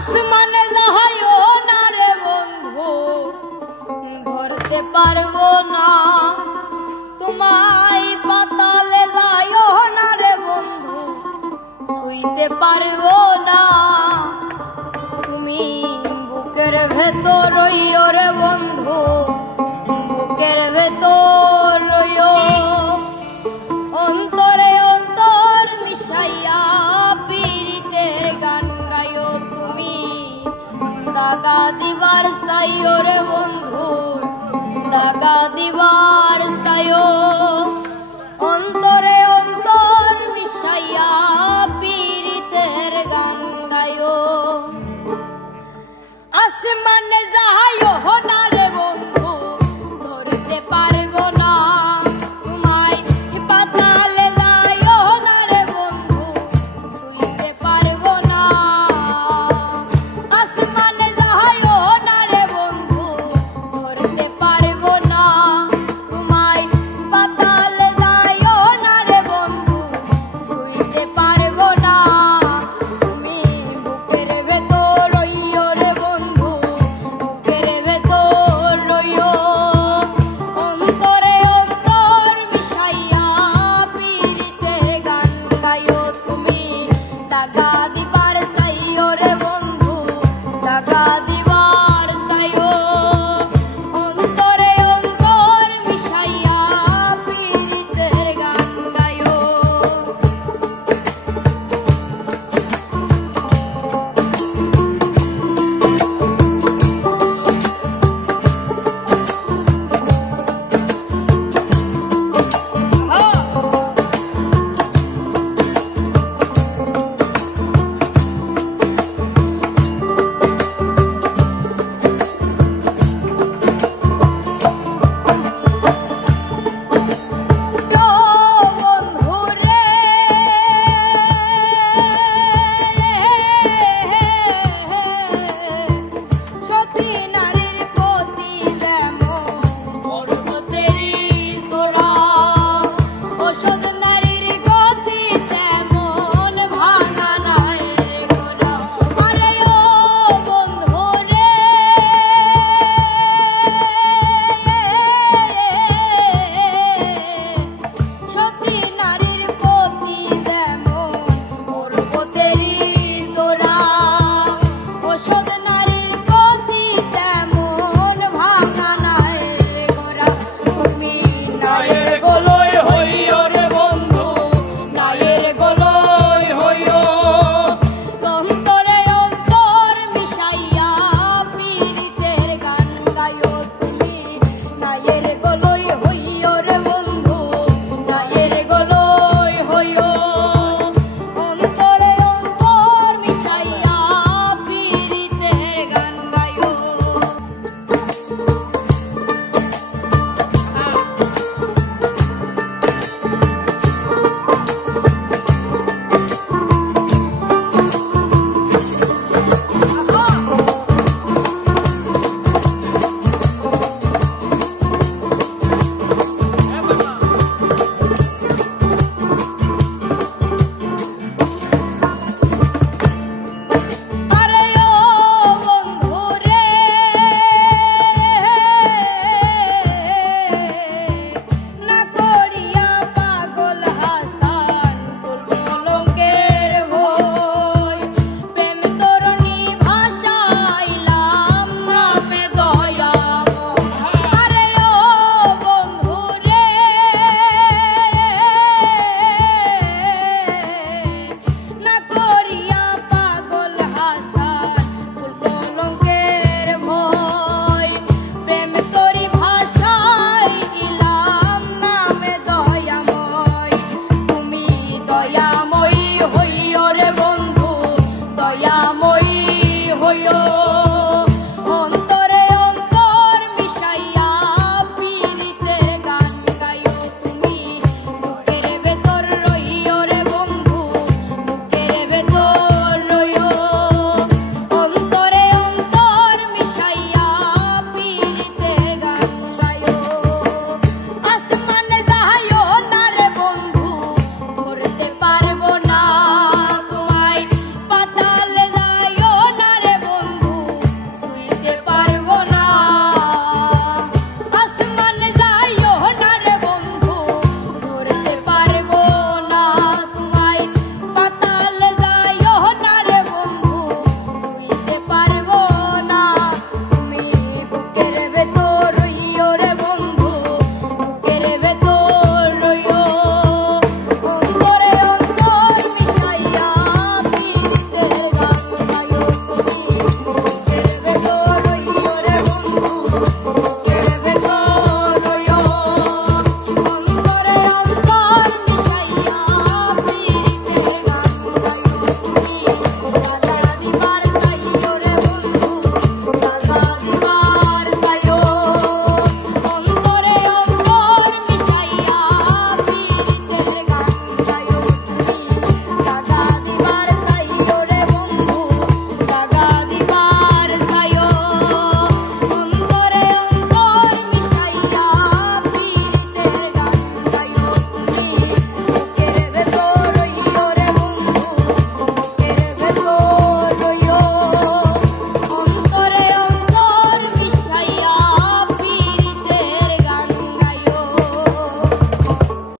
আসমানে যাইও না রে বন্ধু, ধরতে পারবো না তোমায়। পাতালে যাইও না রে বন্ধু, ছুঁইতে পারবো না। তুমি বুকের ভেতর রইও রে বন্ধু, বুকের ভেতর রইও। অন্তরে অন্তর মিশাইয়া পীড়িতের গান গাইও তুমি। দাগা দিবার চাইও রে বন্ধু, দাগা দিবার চাইও। অন্তরে অন্তর মিশাইয়া পীড়িতের গান গাইও। আসমানে যাইও না রে বন্ধু, ধরতে পারবো না তোমায়। পাতালে যাইও না রে বন্ধু, ছুঁইতে পারবো না। আসমানে যাইও না রে বন্ধু, ধরতে পারবো না তোমায়। পাতালে যাইও না রে বন্ধু, ছুঁইতে পারবো না। তুমি বুকের ভেতর রইও রে বন্ধু, বুকের ভেতর রইও। অন্তরে অন্তর মিশাইয়া পীড়িতের গান গাইও তুমি। দাগা দিবার চাইও রে বন্ধু, দাগা দিবার চাইও। অন্তরে অন্তর মিশাইয়া পীড়িতের গান গাইও। দয়াময়ী হইও রে বন্ধু, দয়াময়ী হইও।